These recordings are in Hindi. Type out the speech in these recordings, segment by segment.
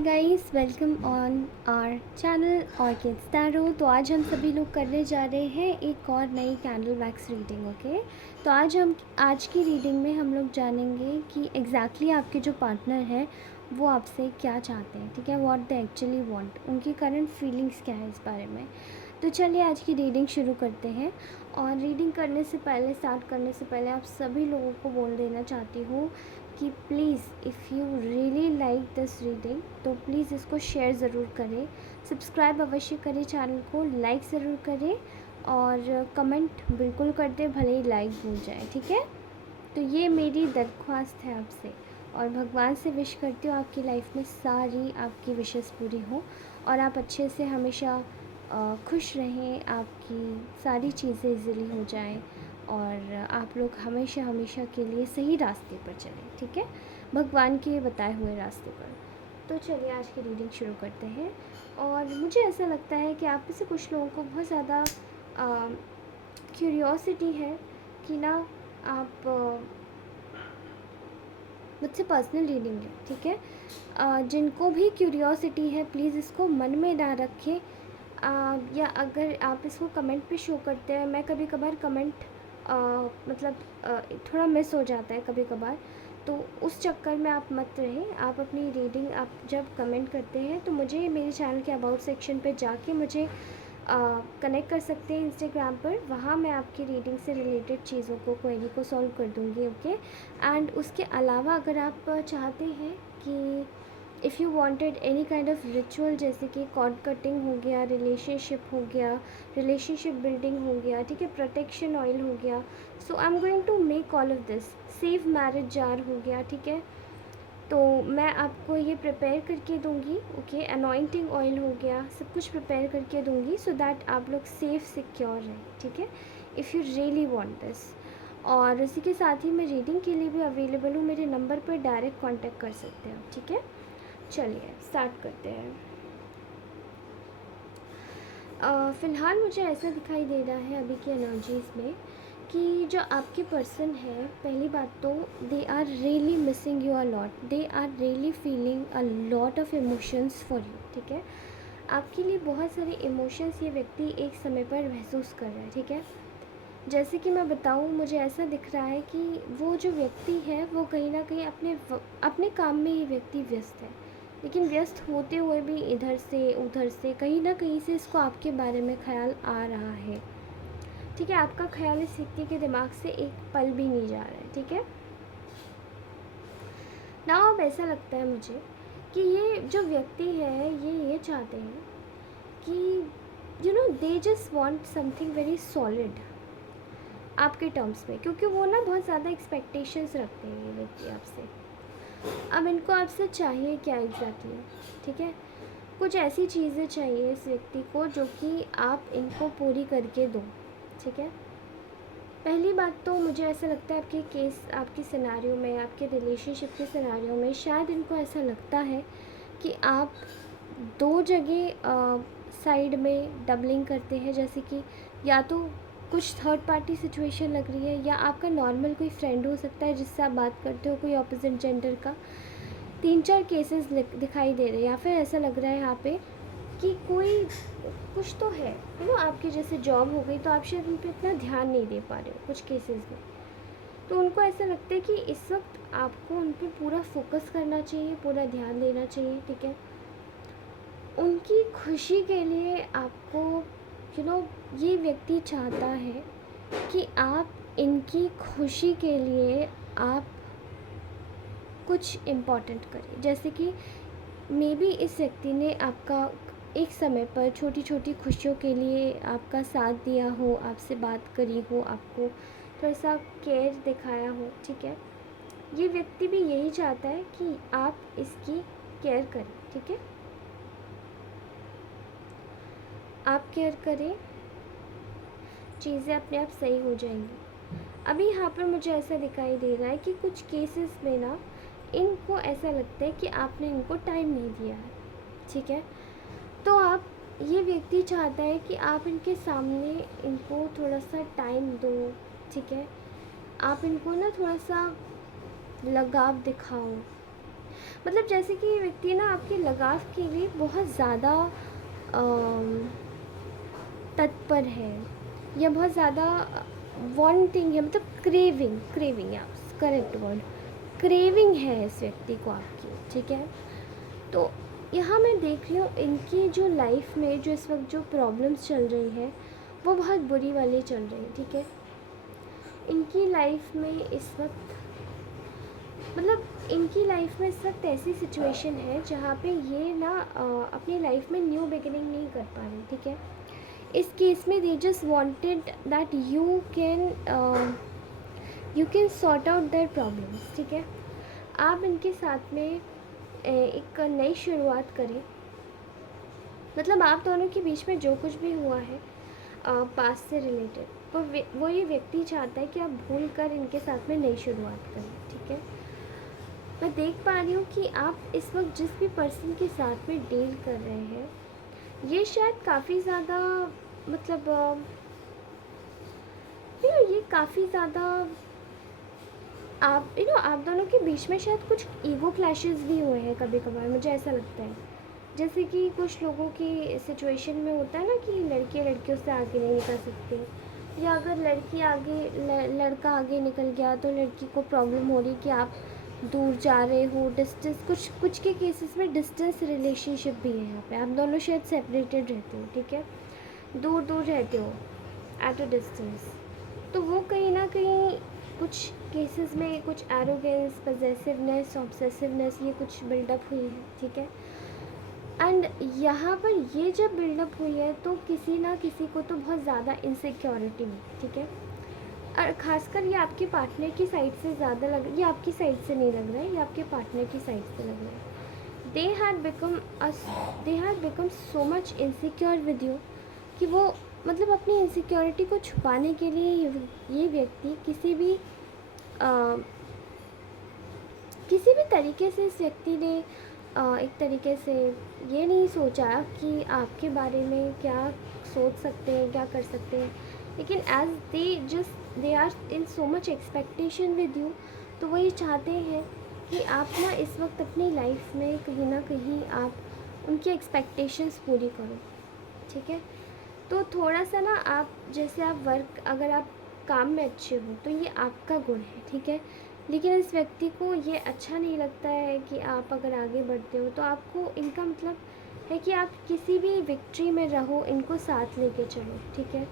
Guys, welcome on our channel Orchids Tarot. तो आज हम सभी लोग करने जा रहे हैं एक और नई कैंडल वैक्स रीडिंग। ओके, तो आज की रीडिंग में हम लोग जानेंगे कि एग्जैक्टली आपके जो पार्टनर है वो आपसे क्या चाहते हैं। ठीक है, व्हाट दे एक्चुअली वांट, उनकी करंट फीलिंग्स क्या है इस बारे में। तो चलिए आज की रीडिंग शुरू करते हैं। और रीडिंग करने से पहले, स्टार्ट करने से पहले आप सभी लोगों को बोल देना चाहती हूँ कि please if you really like this reading तो प्लीज़ इसको शेयर ज़रूर करें, सब्सक्राइब अवश्य करें चैनल को, लाइक ज़रूर करें और कमेंट बिल्कुल कर दें, भले ही लाइक भूल जाए। ठीक है, तो ये मेरी दरख्वास्त है आपसे और भगवान से विश करती हूँ आपकी लाइफ में सारी आपकी विशेस पूरी हो और आप अच्छे से हमेशा खुश रहें, आपकी सारी चीज़ें इजीली हो जाएं और आप लोग हमेशा हमेशा के लिए सही रास्ते पर चलें। ठीक है, भगवान के बताए हुए रास्ते पर। तो चलिए आज की रीडिंग शुरू करते हैं। और मुझे ऐसा लगता है कि आप में से कुछ लोगों को बहुत ज़्यादा क्यूरियोसिटी है कि ना आप मुझसे पर्सनल रीडिंग लें। ठीक है, जिनको भी क्यूरियोसिटी है प्लीज़ इसको मन में ना रखें। या अगर आप इसको कमेंट पे शो करते हैं, मैं कभी कभार कमेंट मतलब थोड़ा मिस हो जाता है कभी कभार, तो उस चक्कर में आप मत रहें। आप अपनी रीडिंग आप जब कमेंट करते हैं तो मुझे मेरे चैनल के अबाउट सेक्शन पे जाके मुझे कनेक्ट कर सकते हैं इंस्टाग्राम पर। वहाँ मैं आपकी रीडिंग से रिलेटेड चीज़ों को, क्वेरी को सॉल्व कर दूँगी। ओके, एंड उसके अलावा अगर आप चाहते हैं कि if you wanted any kind of ritual, जैसे कि कॉर्ड कटिंग हो गया, रिलेशनशिप हो गया, रिलेशनशिप बिल्डिंग हो गया, ठीक है, प्रोटेक्शन ऑयल हो गया, so I am going to make all of this. Save marriage jar हो गया, ठीक है, तो मैं आपको ये प्रिपेयर करके दूंगी। ओके, अनॉइंटिंग ऑयल हो गया, सब कुछ प्रिपेयर करके दूंगी सो दैट आप लोग सेफ़ सिक्योर रहें। ठीक है, if you really want this. और उसी के साथ ही मैं रीडिंग के लिए भी अवेलेबल हूँ, मेरे नंबर पर डायरेक्ट कांटेक्ट कर सकते हैं। ठीक है, चलिए स्टार्ट करते हैं। फ़िलहाल मुझे ऐसा दिखाई दे रहा है अभी की एनर्जीज़ में कि जो आपके पर्सन है, पहली बात तो they are really missing you a lot, they are really feeling a lot of emotions for you. ठीक है, आपके लिए बहुत सारे इमोशंस ये व्यक्ति एक समय पर महसूस कर रहा है। ठीक है, जैसे कि मैं बताऊँ, मुझे ऐसा दिख रहा है कि वो जो व्यक्ति है वो कहीं ना कहीं अपने काम में ये व्यक्ति व्यस्त है, लेकिन व्यस्त होते हुए भी इधर से उधर से कहीं ना कहीं से इसको आपके बारे में ख्याल आ रहा है। ठीक है, आपका ख्याल इस व्यक्ति के दिमाग से एक पल भी नहीं जा रहा है। ठीक है, ना अब ऐसा लगता है मुझे कि ये जो व्यक्ति है ये चाहते हैं कि दे just want something very solid आपके टर्म्स में, क्योंकि वो ना बहुत ज़्यादा एक्सपेक्टेशंस रखते हैं ये व्यक्ति आपसे। अब इनको आपसे चाहिए क्या एग्जैक्टली? ठीक है, कुछ ऐसी चीज़ें चाहिए इस व्यक्ति को जो कि आप इनको पूरी करके दो। ठीक है, पहली बात तो मुझे ऐसा लगता है आपके केस, आपकी सिनारियो में, आपके रिलेशनशिप के सिनारियो में शायद इनको ऐसा लगता है कि आप दो जगह साइड में डबलिंग करते हैं। जैसे कि या तो कुछ थर्ड पार्टी सिचुएशन लग रही है, या आपका नॉर्मल कोई फ्रेंड हो सकता है जिससे आप बात करते हो, कोई ऑपोजिट जेंडर का। 3-4 केसेस दिखाई दे रहे हैं, या फिर ऐसा लग रहा है यहाँ पे कि कोई कुछ तो है, आपकी जैसे जॉब हो गई तो आप शायद उन पर इतना ध्यान नहीं दे पा रहे हो कुछ केसेस में। तो उनको ऐसा लगता है कि इस वक्त आपको उन पर पूरा फोकस करना चाहिए, पूरा ध्यान देना चाहिए। ठीक है, उनकी खुशी के लिए आपको ये व्यक्ति चाहता है कि आप इनकी खुशी के लिए आप कुछ इम्पोर्टेंट करें। जैसे कि मे बी इस व्यक्ति ने आपका एक समय पर छोटी छोटी खुशियों के लिए आपका साथ दिया हो, आपसे बात करी हो, आपको थोड़ा सा केयर दिखाया हो। ठीक है, ये व्यक्ति भी यही चाहता है कि आप इसकी केयर करें। ठीक है, आप केयर करें, चीज़ें अपने आप सही हो जाएंगी। अभी यहाँ पर मुझे ऐसा दिखाई दे रहा है कि कुछ केसेस में ना इनको ऐसा लगता है कि आपने इनको टाइम नहीं दिया है। ठीक है, तो आप, ये व्यक्ति चाहता है कि आप इनके सामने इनको थोड़ा सा टाइम दो। ठीक है, आप इनको ना थोड़ा सा लगाव दिखाओ, मतलब जैसे कि ये व्यक्ति ना आपके लगाव के लिए बहुत ज़्यादा तत्पर है, या बहुत ज़्यादा वांटिंग है, मतलब क्रेविंग या करेक्ट वर्ड, क्रेविंग है इस व्यक्ति को आपकी, ठीक है। तो यहाँ मैं देख रही हूँ इनकी जो लाइफ में जो इस वक्त जो प्रॉब्लम्स चल रही है वो बहुत बुरी वाली चल रही है, ठीक है। इनकी लाइफ में इस वक्त, मतलब इनकी लाइफ में इस वक्त ऐसी सिचुएशन है जहाँ पे ये ना अपनी लाइफ में न्यू बिगिनिंग नहीं कर पा रहे, ठीक है। इस केस में they just wanted that you can sort out their problems, ठीक है। आप इनके साथ में एक नई शुरुआत करें, मतलब आप दोनों के बीच में जो कुछ भी हुआ है पास्ट से रिलेटेड, वो ये व्यक्ति चाहता है कि आप भूल कर इनके साथ में नई शुरुआत करें, ठीक है। मैं देख पा रही हूँ कि आप इस वक्त जिस भी पर्सन के साथ में डील कर रहे हैं, ये शायद काफ़ी ज़्यादा, मतलब ये काफ़ी ज़्यादा आप दोनों के बीच में शायद कुछ ईगो क्लैशेस भी हुए हैं कभी कभार, मुझे ऐसा लगता है। जैसे कि कुछ लोगों की सिचुएशन में होता है ना कि लड़के लड़कियों से आगे नहीं निकल सकते, या अगर लड़की आगे लड़का आगे निकल गया तो लड़की को प्रॉब्लम हो रही कि आप दूर जा रहे हो, डिस्टेंस, कुछ के केसेस में डिस्टेंस रिलेशनशिप भी है यहाँ पे, आप दोनों शायद सेपरेटेड रहते हो, ठीक है, दूर दूर रहते हो एट अ डिस्टेंस। तो वो कहीं ना कहीं कुछ केसेस में कुछ एरोगेंस, पजेसिवनेस, ऑब्सेसिवनेस ये कुछ बिल्डअप हुई है, ठीक है। एंड यहाँ पर ये जब बिल्डअप हुई है तो किसी ना किसी को तो बहुत ज़्यादा इनसिक्योरिटी हुई, ठीक है। और ख़ासकर ये आपके पार्टनर की साइड से ज़्यादा लग, ये आपकी साइड से नहीं लग रहा है, ये आपके पार्टनर की साइड से लग रहा है। They had become so much insecure with you कि वो, मतलब अपनी इनसिक्योरिटी को छुपाने के लिए ये व्यक्ति किसी भी तरीके से, इस व्यक्ति ने एक तरीके से ये नहीं सोचा कि आपके बारे में क्या सोच सकते हैं, क्या कर सकते हैं, लेकिन as they are in so much expectation with you, तो वो ये चाहते हैं कि आप ना इस वक्त अपनी लाइफ में कहीं ना कहीं आप उनकी एक्सपेक्टेशंस पूरी करो, ठीक है। तो थोड़ा सा ना आप, जैसे आप अगर आप काम में अच्छे हो तो ये आपका गुण है, ठीक है, लेकिन इस व्यक्ति को ये अच्छा नहीं लगता है कि आप अगर आगे बढ़ते हो तो आपको, इनका मतलब है कि आप किसी भी विक्ट्री में रहो, इनको साथ लेके चलो, ठीक है।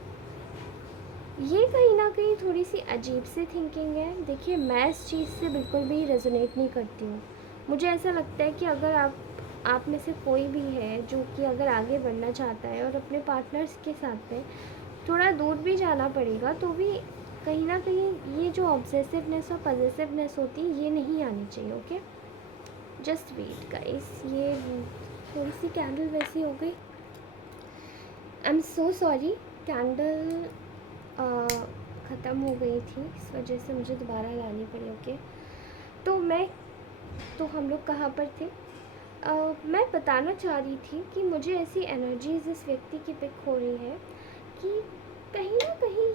ये कहीं ना कहीं थोड़ी सी अजीब सी थिंकिंग है। देखिए, मैं इस चीज़ से बिल्कुल भी रेजोनेट नहीं करती हूँ। मुझे ऐसा लगता है कि अगर आप में से कोई भी है जो कि अगर आगे बढ़ना चाहता है और अपने पार्टनर्स के साथ में थोड़ा दूर भी जाना पड़ेगा, तो भी कहीं ना कहीं ये जो ऑब्सेसिवनेस और पॉजिटिवनेस होती है ये नहीं आनी चाहिए, ओके। जस्ट वेट गाइस, ये थोड़ी सी कैंडल वैसी हो गई, I am so sorry. Candle ख़त्म हो गई थी, इस वजह से मुझे दोबारा लानी पड़ी, ओके। तो हम लोग कहाँ पर थे? मैं बताना चाह रही थी कि मुझे ऐसी एनर्जीज इस व्यक्ति की पिक हो रही है कि कहीं ना कहीं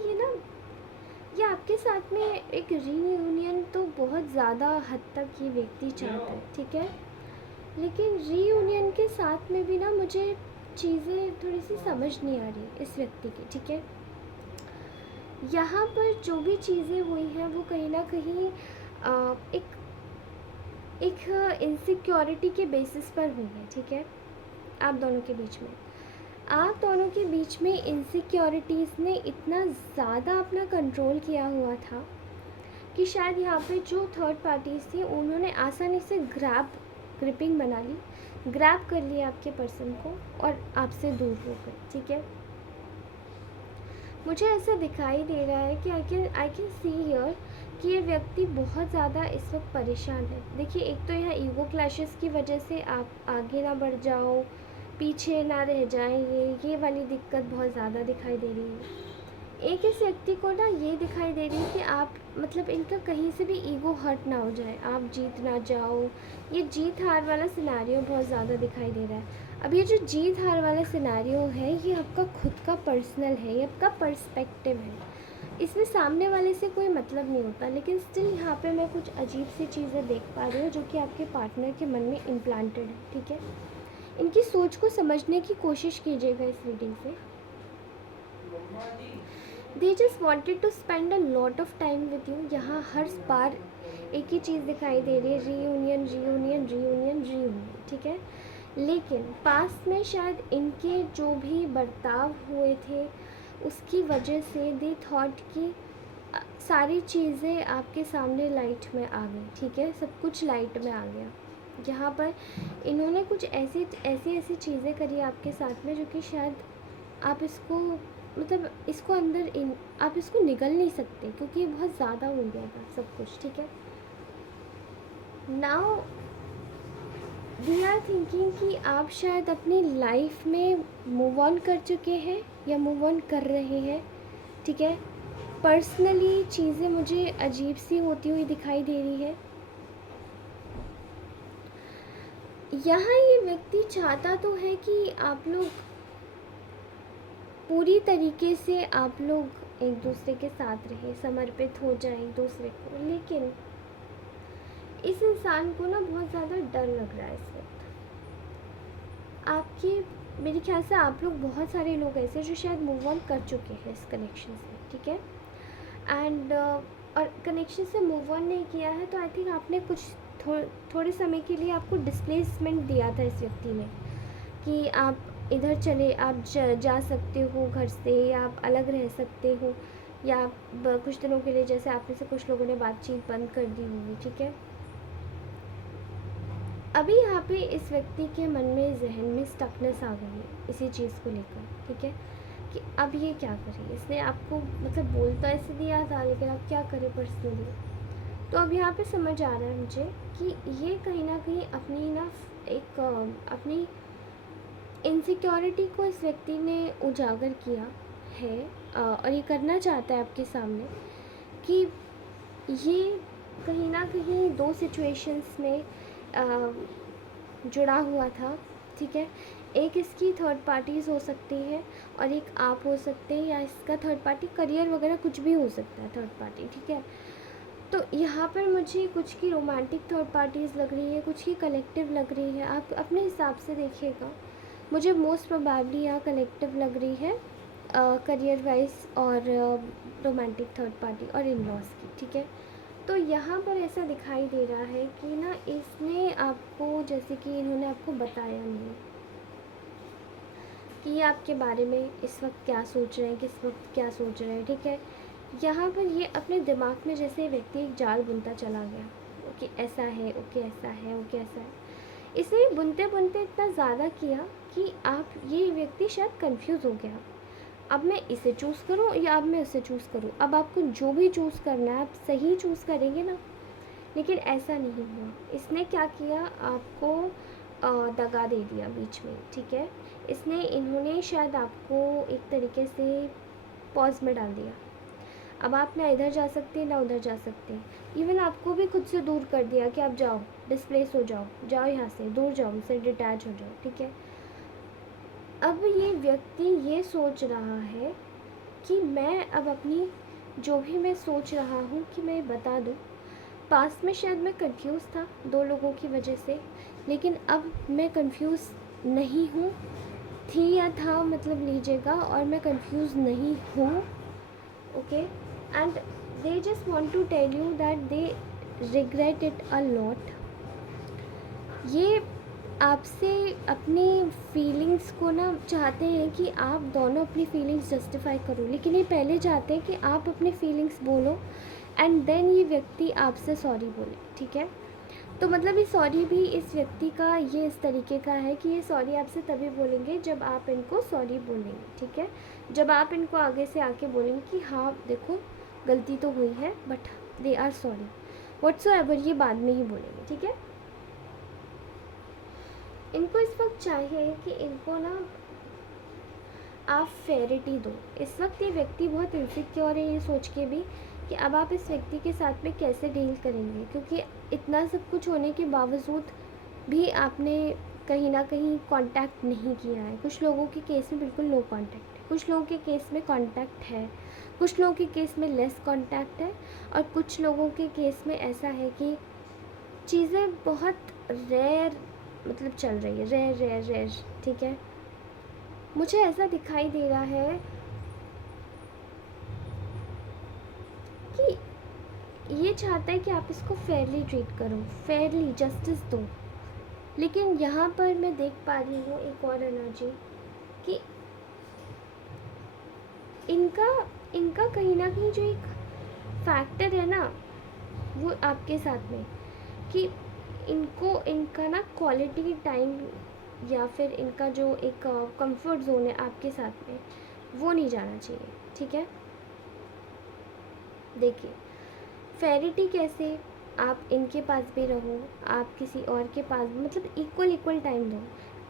ये आपके साथ में एक रीयूनियन तो बहुत ज़्यादा हद तक ये व्यक्ति चाहता है, ठीक है, लेकिन रीयूनियन के साथ में भी ना मुझे चीज़ें थोड़ी सी समझ नहीं आ रही इस व्यक्ति की, ठीक है। यहाँ पर जो भी चीज़ें हुई हैं वो कहीं ना कहीं एक इनसिक्योरिटी के बेसिस पर हुई है, ठीक है। आप दोनों के बीच में इनसिक्योरिटीज़ ने इतना ज़्यादा अपना कंट्रोल किया हुआ था कि शायद यहाँ पे जो थर्ड पार्टीज़ थी उन्होंने आसानी से ग्रिपिंग बना ली, ग्रैब कर लिया आपके पर्सन को और आपसे दूर हो गए, ठीक है। मुझे ऐसा दिखाई दे रहा है कि आई कैन सी हियर कि ये व्यक्ति बहुत ज़्यादा इस वक्त परेशान है। देखिए, एक तो यहाँ ईगो क्लैशेस की वजह से आप आगे ना बढ़ जाओ, पीछे ना रह जाएंगे, ये वाली दिक्कत बहुत ज़्यादा दिखाई दे रही है। एक इस व्यक्ति को ना ये दिखाई दे रही है कि आप, मतलब इनका कहीं से भी ईगो हर्ट ना हो जाए, आप जीत ना जाओ, ये जीत हार वाला सिनेरियो बहुत ज़्यादा दिखाई दे रहा है। अब ये जो जीत हार वाला सिनेरियो है ये आपका खुद का पर्सनल है, ये आपका पर्सपेक्टिव है। इसमें सामने वाले से कोई मतलब नहीं होता, लेकिन स्टिल यहाँ पे मैं कुछ अजीब सी चीज़ें देख पा रही हूँ जो कि आपके पार्टनर के मन में इम्प्लांटेड है, ठीक है। इनकी सोच को समझने की कोशिश कीजिएगा इस रीडिंग से। They just wanted to spend a lot of time with you. यहाँ हर बार एक ही चीज़ दिखाई दे रही है, रीयूनियन रीयूनियन रीयूनियन रीयूनियन, ठीक है। लेकिन पास्ट में शायद इनके जो भी बर्ताव हुए थे उसकी वजह से दे थॉट कि सारी चीज़ें आपके सामने लाइट में आ गई, ठीक है, सब कुछ लाइट में आ गया। यहाँ पर इन्होंने कुछ ऐसी चीज़ें करी आपके साथ में जो कि शायद आप इसको मतलब इसको आप इसको निगल नहीं सकते, क्योंकि ये बहुत ज़्यादा हो गया था सब कुछ, ठीक है। नाउ वी आर थिंकिंग कि आप शायद अपनी लाइफ में मूव ऑन कर चुके हैं या मूव ऑन कर रहे हैं, ठीक है। पर्सनली चीज़ें मुझे अजीब सी होती हुई दिखाई दे रही है। यहाँ ये व्यक्ति चाहता तो है कि आप लोग पूरी तरीके से आप लोग एक दूसरे के साथ रहें, समर्पित हो जाएं एक दूसरे को, लेकिन इस इंसान को ना बहुत ज़्यादा डर लग रहा है इस वक्त आपके। मेरे ख्याल से आप लोग बहुत सारे लोग ऐसे जो शायद मूव ऑन कर चुके हैं इस कनेक्शन से, ठीक है। एंड और कनेक्शन से मूव ऑन नहीं किया है तो आई थिंक आपने कुछ थोड़े समय के लिए आपको डिस्प्लेसमेंट दिया था इस व्यक्ति ने, कि आप इधर चले, आप जा सकते हो घर से, या आप अलग रह सकते हो, या आप कुछ दिनों के लिए, जैसे आप में से कुछ लोगों ने बातचीत बंद कर दी होगी, ठीक है। अभी यहाँ पे इस व्यक्ति के मन में, जहन में स्टकनेस आ गई है इसी चीज़ को लेकर, ठीक है, कि अब ये क्या करे। इसने आपको मतलब बोल तो ऐसे दिया था, लेकिन अब क्या करे पर्सनली। तो अब यहाँ पे समझ आ रहा है मुझे कि ये कहीं ना कहीं अपनी इनसिक्योरिटी को इस व्यक्ति ने उजागर किया है, और ये करना चाहता है आपके सामने कि ये कहीं ना कहीं दो सिचुएशंस में जुड़ा हुआ था, ठीक है। एक इसकी थर्ड पार्टीज़ हो सकती है और एक आप हो सकते हैं, या इसका थर्ड पार्टी करियर वगैरह कुछ भी हो सकता है थर्ड पार्टी, ठीक है। तो यहाँ पर मुझे कुछ की रोमांटिक थर्ड पार्टीज़ लग रही है, कुछ की कलेक्टिव लग रही है, आप अपने हिसाब से देखिएगा। मुझे मोस्ट प्रोबेबली यहाँ कलेक्टिव लग रही है करियर वाइज, और रोमांटिक थर्ड पार्टी और इन लॉज की, ठीक है। तो यहाँ पर ऐसा दिखाई दे रहा है कि ना इसने आपको, जैसे कि इन्होंने आपको बताया नहीं कि ये आपके बारे में इस वक्त क्या सोच रहे हैं, किस वक्त क्या सोच रहे हैं, ठीक है। यहाँ पर ये अपने दिमाग में जैसे व्यक्ति एक जाल बुनता चला गया, ओके ऐसा है, ओके ऐसा है, ओके ऐसा है। इसने बुनते बुनते इतना ज़्यादा किया कि आप ये व्यक्ति शायद कंफ्यूज हो गया, अब मैं इसे चूज़ करूँ या अब मैं उसे चूज़ करूँ। अब आपको जो भी चूज़ करना है आप सही चूज़ करेंगे ना, लेकिन ऐसा नहीं हुआ। इसने क्या किया, आपको दगा दे दिया बीच में, ठीक है। इन्होंने शायद आपको एक तरीके से पॉज में डाल दिया। अब आप ना इधर जा सकते हैं ना उधर जा सकते हैं, इवन आपको भी खुद से दूर कर दिया कि आप जाओ, डिस्प्लेस हो जाओ, जाओ यहाँ से दूर जाओ, मुझसे डिटैच हो जाओ, ठीक है। अब ये व्यक्ति ये सोच रहा है कि मैं अब अपनी जो भी मैं सोच रहा हूँ कि मैं बता दूँ। पास्ट में शायद मैं कंफ्यूज था दो लोगों की वजह से, लेकिन अब मैं कंफ्यूज नहीं हूँ, थी या था मतलब लीजिएगा, और मैं कंफ्यूज नहीं हूँ, okay. And they just want to tell you that they regret it a lot. ये आपसे अपनी फीलिंग्स को ना चाहते हैं कि आप दोनों अपनी फीलिंग्स जस्टिफाई करो, लेकिन ये पहले चाहते हैं कि आप अपनी फीलिंग्स बोलो एंड देन ये व्यक्ति आपसे सॉरी बोले, ठीक है। तो मतलब ये सॉरी भी इस व्यक्ति का ये इस तरीके का है कि ये सॉरी आपसे तभी बोलेंगे जब आप इनको सॉरी बोलेंगे, ठीक है। जब आप इनको आगे से आके बोलेंगे कि हाँ देखो गलती तो हुई है but they are sorry whatsoever, ये बाद में ही बोलेंगे, ठीक है। इनको इस वक्त चाहिए कि इनको ना आप फेयरिटी दो। इस वक्त ये व्यक्ति बहुत इनसिक्योर है ये सोच के भी कि अब आप इस व्यक्ति के साथ में कैसे डील करेंगे, क्योंकि इतना सब कुछ होने के बावजूद भी आपने कहीं ना कहीं कांटेक्ट नहीं किया है। कुछ लोगों के केस में बिल्कुल नो कांटेक्ट है, कुछ लोगों के केस में कांटेक्ट है, कुछ लोगों के केस में लेस कांटेक्ट है, और कुछ लोगों के केस में ऐसा है कि चीज़ें बहुत रेयर मतलब चल रही है, रेयर रेयर रेयर, ठीक है। मुझे ऐसा दिखाई दे रहा है कि ये चाहता है कि आप इसको फेयरली ट्रीट करो, फेयरली जस्टिस दो। लेकिन यहाँ पर मैं देख पा रही हूँ एक और एनर्जी कि इनका इनका कहीं ना कहीं जो एक फैक्टर है ना वो आपके साथ में, कि इनका ना क्वालिटी टाइम या फिर इनका जो एक कंफर्ट जोन है आपके साथ में, वो नहीं जाना चाहिए, ठीक है। देखिए, फेरिटी कैसे, आप इनके पास भी रहो, आप किसी और के पास भी, मतलब इक्वल टाइम दो।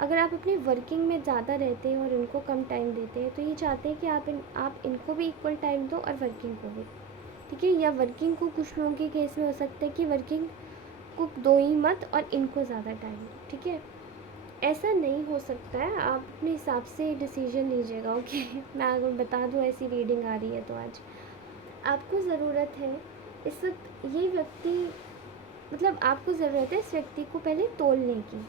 अगर आप अपनी वर्किंग में ज़्यादा रहते हैं और उनको कम टाइम देते हैं, तो ये चाहते हैं कि आप इनको भी इक्वल टाइम दो और वर्किंग को भी, ठीक है। या वर्किंग को, कुछ लोगों के केस में हो सकता है कि वर्किंग को दो ही मत और इनको ज़्यादा टाइम दो, ठीक है। ऐसा नहीं हो सकता है, आप अपने हिसाब से डिसीजन लीजिएगा, ओके। मैं अगर बता दूँ ऐसी रीडिंग आ रही है तो आज आपको ज़रूरत है इस वक्त ये व्यक्ति, मतलब आपको ज़रूरत है इस व्यक्ति को पहले तोलने की,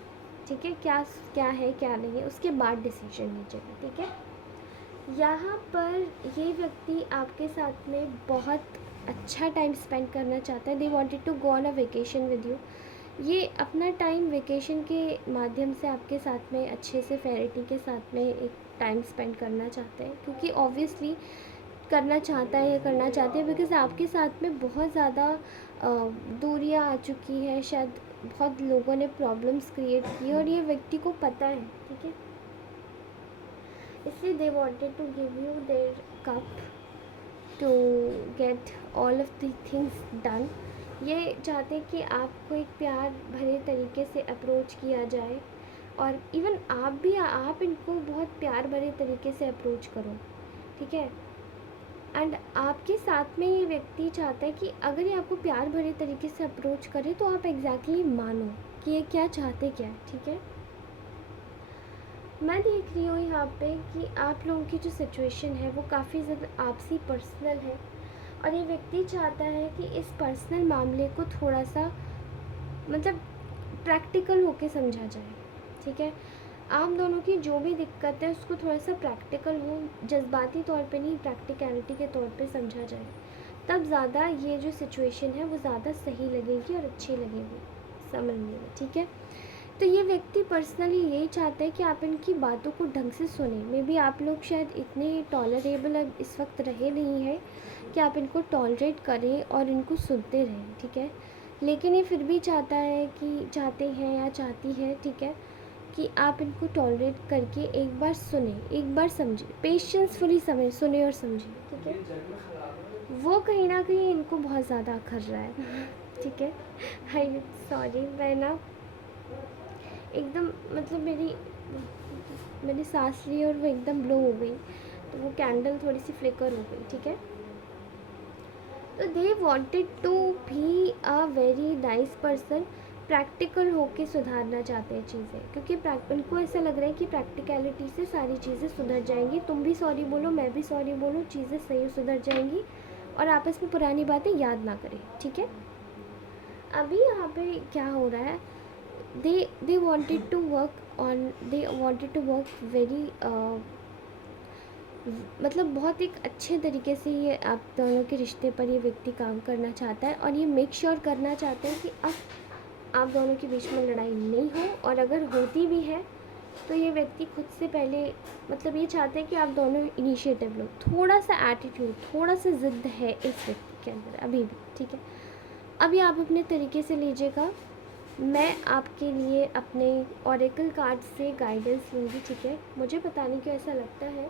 ठीक है। क्या क्या है क्या नहीं है, उसके बाद डिसीजन लीजिएगा, ठीक है। यहाँ पर ये व्यक्ति आपके साथ में बहुत अच्छा टाइम स्पेंड करना चाहता है। They wanted to go on a vacation with you. ये अपना टाइम वेकेशन के माध्यम से आपके साथ में अच्छे से फेरिटी के साथ में एक टाइम स्पेंड करना चाहते हैं, क्योंकि ऑब्वियसली करना चाहता है या करना चाहते हैं, बिकॉज़ आपके साथ में बहुत ज़्यादा दूरियां आ चुकी हैं, शायद बहुत लोगों ने प्रॉब्लम्स क्रिएट की और ये व्यक्ति को पता है, ठीक है। इसलिए they wanted to give you their cup to get all of the things done. ये चाहते हैं कि आपको एक प्यार भरे तरीके से अप्रोच किया जाए, और इवन आप इनको बहुत प्यार भरे तरीके से अप्रोच करो, ठीक है। एंड आपके साथ में ये व्यक्ति चाहता है कि अगर ये आपको प्यार भरे तरीके से अप्रोच करे तो आप एग्जैक्टली मानो कि ये क्या चाहते क्या है, ठीक है। मैं देख रही हूँ यहाँ पे कि आप लोगों की जो सिचुएशन है वो काफ़ी ज़्यादा आपसी पर्सनल है, और ये व्यक्ति चाहता है कि इस पर्सनल मामले को थोड़ा सा मतलब प्रैक्टिकल होके समझा जाए, ठीक है। आप दोनों की जो भी दिक्कत है उसको थोड़ा सा प्रैक्टिकल हो, जज्बाती तौर पे नहीं, प्रैक्टिकलिटी के तौर पे समझा जाए, तब ज़्यादा ये जो सिचुएशन है वो ज़्यादा सही लगेगी और अच्छी लगेगी समझने में, ठीक है। तो ये व्यक्ति पर्सनली यही चाहता है कि आप इनकी बातों को ढंग से सुने। मे बी आप लोग शायद इतने टॉलरेबल अब इस वक्त रहे नहीं हैं कि आप इनको टॉलरेट करें और इनको सुनते रहें, ठीक है। लेकिन ये फिर भी चाहता है कि चाहते हैं या चाहती है, ठीक है, कि आप इनको टॉलरेट करके एक बार सुने, एक बार समझे, पेशेंसफुली सुने और समझे, ठीक है। वो कहीं ना कहीं इनको बहुत ज़्यादा अखर रहा है, ठीक है। आई सॉरी, मैं ना एकदम मतलब मैंने सांस ली और वो एकदम ब्लो हो गई, तो वो कैंडल थोड़ी सी फ्लिकर हो गई, ठीक है। तो they wanted to be a very nice person, practical होके सुधारना चाहते हैं चीज़ें, क्योंकि उनको ऐसा लग रहा है कि प्रैक्टिकलिटी से सारी चीज़ें सुधर जाएंगी। तुम भी सॉरी बोलो, मैं भी सॉरी बोलूँ, चीज़ें सही सुधर जाएंगी और आपस में पुरानी बातें याद ना करें, ठीक है। अभी यहाँ पे क्या हो रहा है, they wanted to work very मतलब बहुत एक अच्छे तरीके से ये आप दोनों के रिश्ते पर ये व्यक्ति काम करना चाहता है, और ये मेक श्योर करना चाहते हैं कि अब आप दोनों के बीच में लड़ाई नहीं हो, और अगर होती भी है तो ये व्यक्ति खुद से पहले, मतलब ये चाहते हैं कि आप दोनों इनिशिएटिव लो। थोड़ा सा एटीट्यूड, थोड़ा सा ज़िद्द है इस व्यक्ति के अंदर अभी भी, ठीक है। अभी आप अपने तरीके से लीजिएगा, मैं आपके लिए अपने ऑरेकल कार्ड से गाइडेंस लूँगी, ठीक है। मुझे पता नहीं क्यों ऐसा लगता है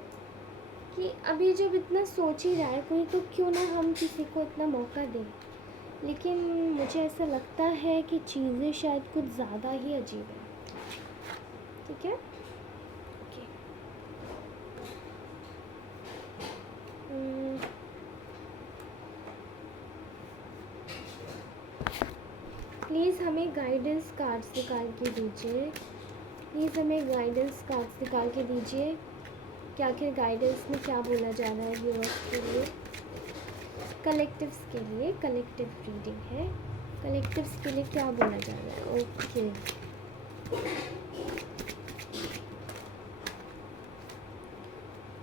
कि अभी जब इतना सोच ही रहा है कोई, तो क्यों ना हम किसी को इतना मौका दें, लेकिन मुझे ऐसा लगता है कि चीज़ें शायद कुछ ज़्यादा ही अजीब है, ठीक है। ओके, प्लीज़ हमें गाइडेंस कार्ड्स निकाल के दीजिए, प्लीज़ हमें गाइडेंस कार्ड्स निकाल के दीजिए। कि आखिर गाइडेंस में क्या बोला जा रहा है व्यूअर्स के लिए। कलेक्टिव्स के लिए कलेक्टिव रीडिंग है, कलेक्टिव्स के लिए क्या बोला जा रहा है। ओके,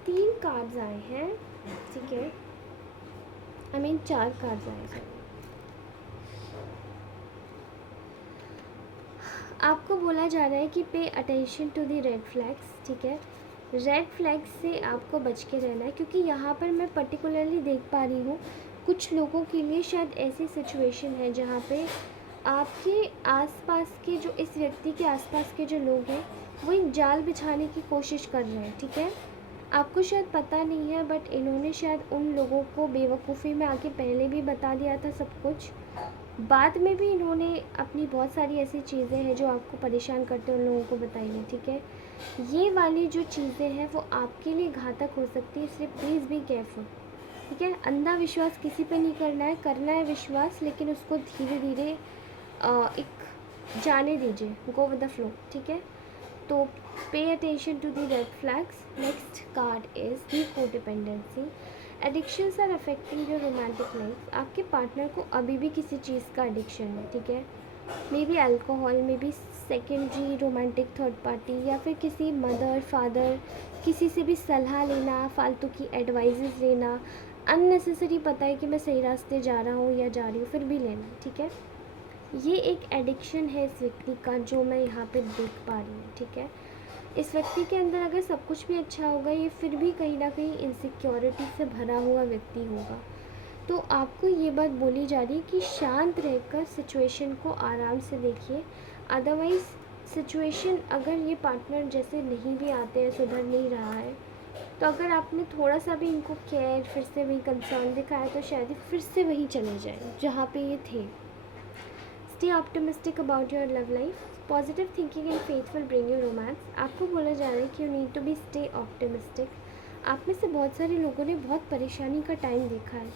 तीन कार्ड्स आए हैं, ठीक है, आई मीन 4 कार्ड्स आए। सॉरी, आपको बोला जा रहा है कि pay attention to the red flags, ठीक है। रेड फ्लैग्स से आपको बच के रहना है, क्योंकि यहाँ पर मैं पर्टिकुलरली देख पा रही हूँ कुछ लोगों के लिए शायद ऐसी सिचुएशन है जहाँ पे आपके आसपास के जो इस व्यक्ति के आसपास के जो लोग हैं वो एक जाल बिछाने की कोशिश कर रहे हैं, ठीक है। आपको शायद पता नहीं है, बट इन्होंने शायद उन लोगों को बेवकूफ़ी में आके पहले भी बता दिया था सब कुछ। बाद में भी इन्होंने अपनी बहुत सारी ऐसी चीज़ें हैं जो आपको परेशान करते हैं उन लोगों को बताई है, ठीक है। ये वाली जो चीज़ें हैं वो आपके लिए घातक हो सकती है, इसलिए प्लीज़ बी केयरफुल, ठीक है। अंधा विश्वास किसी पे नहीं करना है, करना है विश्वास, लेकिन उसको धीरे धीरे एक जाने दीजिए, गो विद द फ्लो, ठीक है। तो pay attention to the red flags. Next card is the codependency. Addictions are affecting your romantic life. आपके पार्टनर को अभी भी किसी चीज़ का एडिक्शन है, ठीक है। May be alcohol, may be secondary romantic third party, या फिर किसी मदर फादर, किसी से भी सलाह लेना, फालतू की एडवाइजेस लेना, अननेसेसरी पता है कि मैं सही रास्ते जा रहा हूँ या जा रही हूँ फिर भी लेना, ठीक है। ये एक एडिक्शन है इस व्यक्ति का जो मैं यहाँ पे देख पा रही हूँ, ठीक है। इस व्यक्ति के अंदर अगर सब कुछ भी अच्छा होगा, ये फिर भी कहीं ना कहीं इनसिक्योरिटी से भरा हुआ व्यक्ति होगा। तो आपको ये बात बोली जा रही है कि शांत रहकर सिचुएशन को आराम से देखिए। अदरवाइज़ सिचुएशन, अगर ये पार्टनर जैसे नहीं भी आते हैं, सुधर नहीं रहा है, तो अगर आपने थोड़ा सा भी इनको केयर, फिर से वही कंसर्न दिखाया, तो शायद ही फिर से वहीं चले जाए जहाँ पे ये थे। Stay optimistic about your love life. Positive thinking and faith will bring you romance. आपको बोला जा रहा है कि you need to be stay optimistic. आप में से बहुत सारे लोगों ने बहुत परेशानी का टाइम देखा है,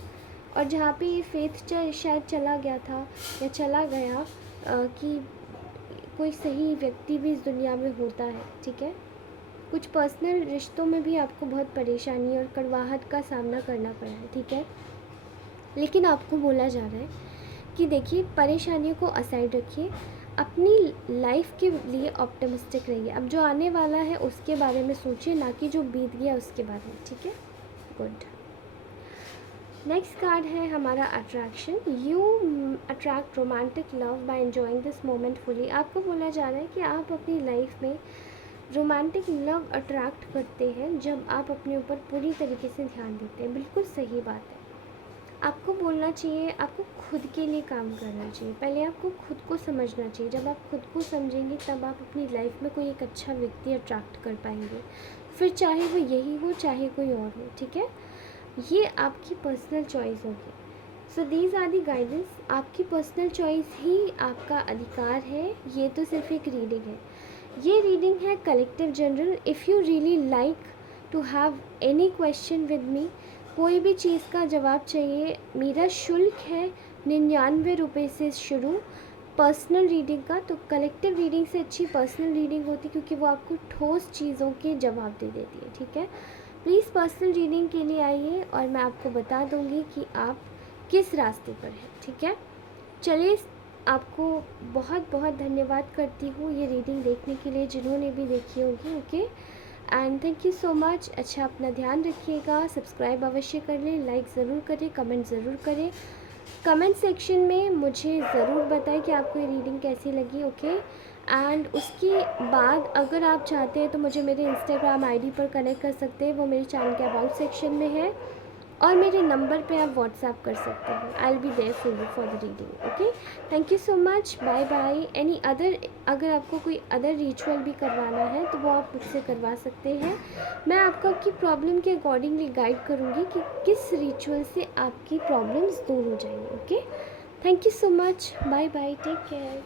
और जहाँ पे ये फेथ शायद चला गया था या चला गया कि कोई सही व्यक्ति भी इस दुनिया में होता है, ठीक है। कुछ पर्सनल रिश्तों में भी आपको बहुत परेशानी और कड़वाहट का सामना करना पड़ा है, ठीक है। लेकिन आपको बोला जा रहा है कि देखिए, परेशानियों को असाइड रखिए, अपनी लाइफ के लिए ऑप्टिमिस्टिक रहिए। अब जो आने वाला है उसके बारे में सोचिए, ना कि जो बीत गया उसके बारे में, ठीक है। गुड। नेक्स्ट कार्ड है हमारा attraction. You attract romantic love by enjoying this moment fully. आपको बोला जा रहा है कि आप अपनी लाइफ में रोमांटिक लव अट्रैक्ट करते हैं जब आप अपने ऊपर पूरी तरीके से ध्यान देते हैं। बिल्कुल सही बात है। आपको बोलना चाहिए, आपको खुद के लिए काम करना चाहिए। पहले आपको खुद को समझना चाहिए। जब आप खुद को समझेंगे तब आप अपनी लाइफ में कोई एक अच्छा व्यक्ति अट्रैक्ट कर पाएंगे, फिर चाहे वो यही हो चाहे कोई और हो, ठीक है। ये आपकी पर्सनल चॉइस होगी। So these are the guidance. आपकी पर्सनल चॉइस ही आपका अधिकार है। ये तो सिर्फ एक रीडिंग है। ये रीडिंग है collective general. If you really like to have any question with me, कोई भी चीज़ का जवाब चाहिए, मेरा शुल्क है 99 रुपये से शुरू पर्सनल रीडिंग का। तो कलेक्टिव रीडिंग से अच्छी पर्सनल रीडिंग होती, क्योंकि वो आपको ठोस चीज़ों के जवाब दे देती है, ठीक है। प्लीज़ पर्सनल रीडिंग के लिए आइए और मैं आपको बता दूंगी कि आप किस रास्ते पर हैं, ठीक है। चलिए, आपको बहुत बहुत धन्यवाद करती हूँ ये रीडिंग देखने के लिए, जिन्होंने भी देखी होगी। Okay, and thank you so much. अच्छा, अपना ध्यान रखिएगा, सब्सक्राइब अवश्य कर लें, लाइक ज़रूर करें, कमेंट ज़रूर करें। कमेंट सेक्शन में मुझे ज़रूर बताएं कि आपको ये रीडिंग कैसी लगी। ओके, एंड उसके बाद अगर आप चाहते हैं तो मुझे मेरे इंस्टाग्राम आईडी पर कनेक्ट कर सकते हैं, वो मेरे चैनल के अबाउट सेक्शन में है, और मेरे नंबर पे आप व्हाट्सएप कर सकते हैं। I will be there for you for the reading. Okay, thank you so much, bye bye. Any other, अगर आपको कोई अदर रिचुअल भी करवाना है तो वो आप मुझसे करवा सकते हैं। मैं आपको आपकी प्रॉब्लम के अकॉर्डिंगली गाइड करूँगी कि किस रिचुअल से आपकी प्रॉब्लम्स दूर हो जाएंगी। Okay, thank you so much, bye bye, take care.